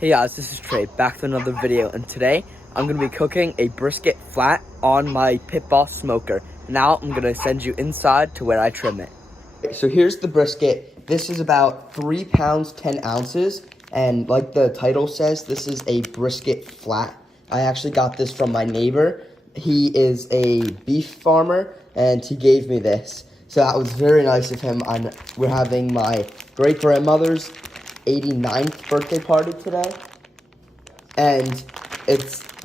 Hey guys, this is Trey, back with another video, and today I'm going to be cooking a brisket flat on my Pit Boss smoker. Now I'm going to send you inside to where I trim it. So here's the brisket. This is about 3 pounds, 10 ounces, and like the title says, this is a brisket flat. I actually got this from my neighbor. He is a beef farmer, and he gave me this. So that was very nice of him. We're having my great-grandmother's 89th birthday party today, and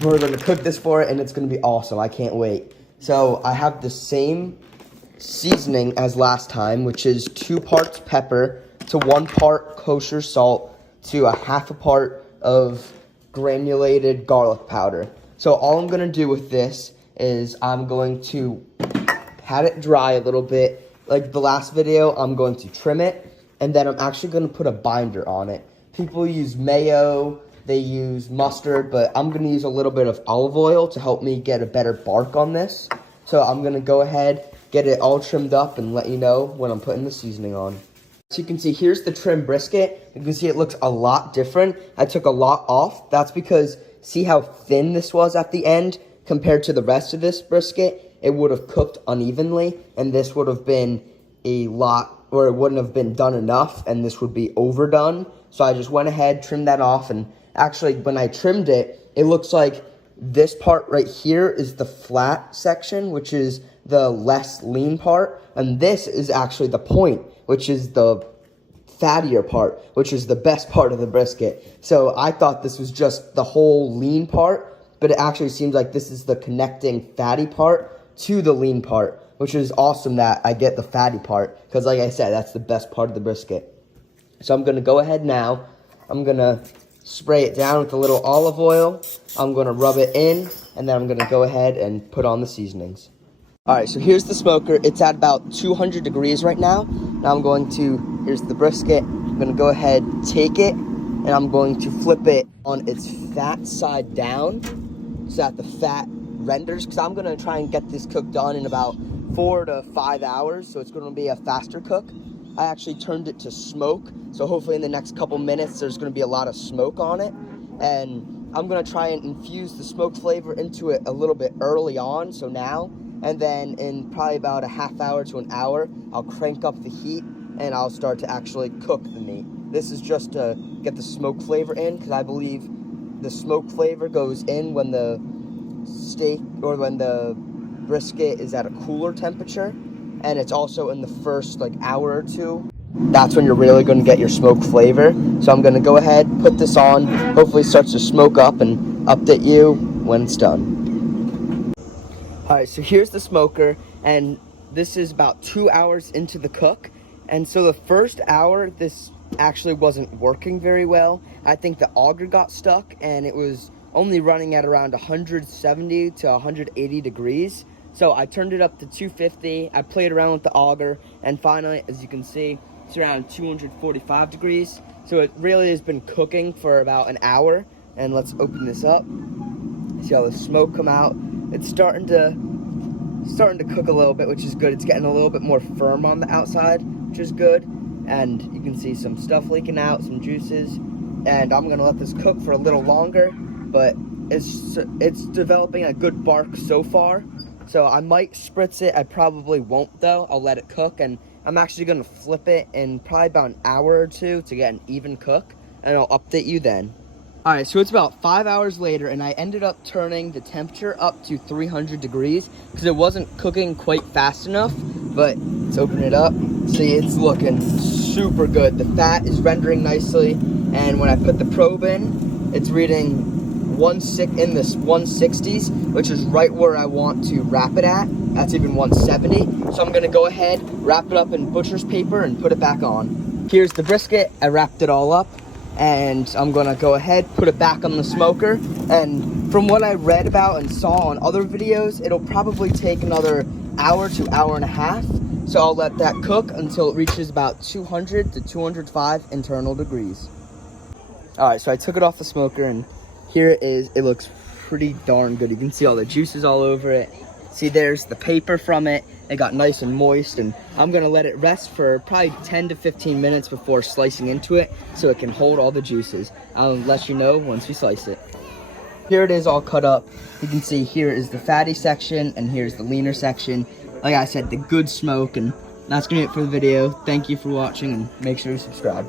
we're gonna cook this for it, and it's gonna be awesome. I can't wait. So I have the same seasoning as last time, which is 2 parts pepper to 1 part kosher salt to a half a part of granulated garlic powder. So all I'm gonna do with this is I'm going to pat it dry a little bit. Like the last video, I'm going to trim it, and then I'm actually going to put a binder on it. People use mayo, they use mustard, but I'm going to use a little bit of olive oil to help me get a better bark on this. So I'm going to go ahead, get it all trimmed up, and let you know when I'm putting the seasoning on. So you can see, here's the trim brisket. You can see it looks a lot different. I took a lot off. That's because, see how thin this was at the end compared to the rest of this brisket? It would have cooked unevenly, and this would have been a lot, or it wouldn't have been done enough, and this would be overdone. So I just went ahead, trimmed that off, and actually when I trimmed it, it looks like this part right here is the flat section, which is the less lean part, and this is actually the point, which is the fattier part, which is the best part of the brisket. So I thought this was just the whole lean part, but it actually seems like this is the connecting fatty part to the lean part, which is awesome that I get the fatty part, because like I said, that's the best part of the brisket. So I'm going to go ahead now. I'm going to spray it down with a little olive oil. I'm going to rub it in, and then I'm going to go ahead and put on the seasonings. Alright, so here's the smoker. It's at about 200 degrees right now. Now I'm going to, here's the brisket. I'm going to go ahead, take it, and I'm going to flip it on its fat side down so that the fat renders, because I'm going to try and get this cooked done in about 4 to 5 hours, so it's going to be a faster cook. I actually turned it to smoke, so hopefully in the next couple minutes there's going to be a lot of smoke on it, and I'm going to try and infuse the smoke flavor into it a little bit early on, so now, and then in probably about a half hour to an hour, I'll crank up the heat and I'll start to actually cook the meat. This is just to get the smoke flavor in, because I believe the smoke flavor goes in when the steak or when the brisket is at a cooler temperature, and it's also in the first like hour or two. That's when you're really going to get your smoke flavor. So I'm going to go ahead, put this on, hopefully it starts to smoke up, and update you when it's done. Alright, so here's the smoker, and this is about 2 hours into the cook, and so the first hour this actually wasn't working very well. I think the auger got stuck, and it was only running at around 170 to 180 degrees. So I turned it up to 250. I played around with the auger, and finally, as you can see, it's around 245 degrees. So it really has been cooking for about an hour. And let's open this up. See how the smoke come out. It's starting to cook a little bit, which is good. It's getting a little bit more firm on the outside, which is good. And you can see some stuff leaking out, some juices. And I'm gonna let this cook for a little longer, but it's developing a good bark so far. So I might spritz it. I probably won't, though. I'll let it cook, and I'm actually going to flip it in probably about an hour or two to get an even cook, and I'll update you then. Alright, so it's about 5 hours later, and I ended up turning the temperature up to 300 degrees because it wasn't cooking quite fast enough, but let's open it up. See, it's looking super good. The fat is rendering nicely, and when I put the probe in, it's reading in this 160s, which is right where I want to wrap it at. That's even 170. So I'm going to go ahead, wrap it up in butcher's paper, and put it back on. Here's the brisket. I wrapped it all up, and I'm going to go ahead, put it back on the smoker. And from what I read about and saw on other videos, it'll probably take another hour to hour and a half. So I'll let that cook until it reaches about 200 to 205 internal degrees. Alright, so I took it off the smoker, and here it is. It looks pretty darn good. You can see all the juices all over it. See, there's the paper from it. It got nice and moist, and I'm gonna let it rest for probably 10 to 15 minutes before slicing into it so it can hold all the juices. I'll let you know once we slice it. Here it is all cut up. You can see here is the fatty section and here's the leaner section. Like I said, the good smoke, and that's gonna be it for the video. Thank you for watching, and make sure you subscribe.